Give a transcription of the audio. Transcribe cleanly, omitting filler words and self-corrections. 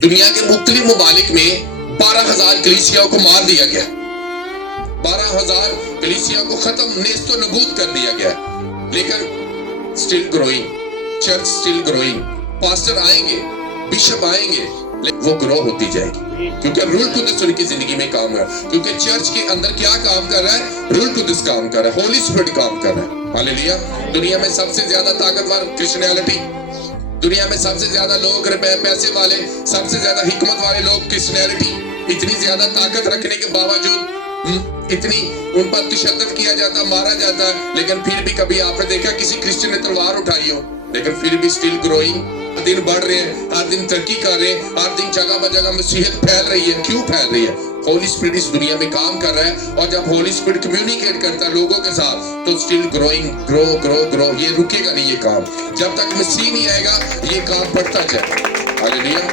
दुनिया के मुख्तलिफ ममालिक में 12,000 कलीसियाओं को मार दिया गया, 12,000 कलीसियाओं को खत्म नेस्तो नबूद कर दिया गया, लेकिन still growing, church still growing. Pastor आएंगे, बिशप आएंगे, वो ग्रो होती जाएगी, क्योंकि रूल कुदस उनकी जिंदगी में काम कर रहा है। क्योंकि चर्च के अंदर क्या काम कर रहा है? रूल कुदस काम कर रहा है, होली स्पिरिट काम कर रहा है। हालेलुया। दुनिया में सबसे ज्यादा ताकतवर क्रिश्चियनिटी, दुनिया में सबसे ज्यादा लोग पैसे वाले, सबसे ज्यादा हिकमत वाले लोग क्रिश्चियनिटी, इतनी ज्यादा ताकत रखने के बावजूद इतनी उन पर तशद्दुद किया जाता, मारा जाता है, लेकिन फिर भी कभी आपने देखा किसी क्रिश्चियन ने तलवार उठाई हो? लेकिन फिर भी स्टिल ग्रोइंग, हर दिन बढ़ रहे हैं, हर दिन तरक्की कर रहे हैं, हर दिन जगह ब जगह मसीहत फैल रही है। क्यों फैल रही है? होली स्पिरिट इस दुनिया में काम कर रहा है, और जब होली स्पिरिट कम्युनिकेट करता है लोगों के साथ, तो still growing, grow grow grow, ये रुकेगा नहीं ये काम। जब तक मसीह नहीं आएगा ये काम बढ़ता जाएगा। हालेलुया।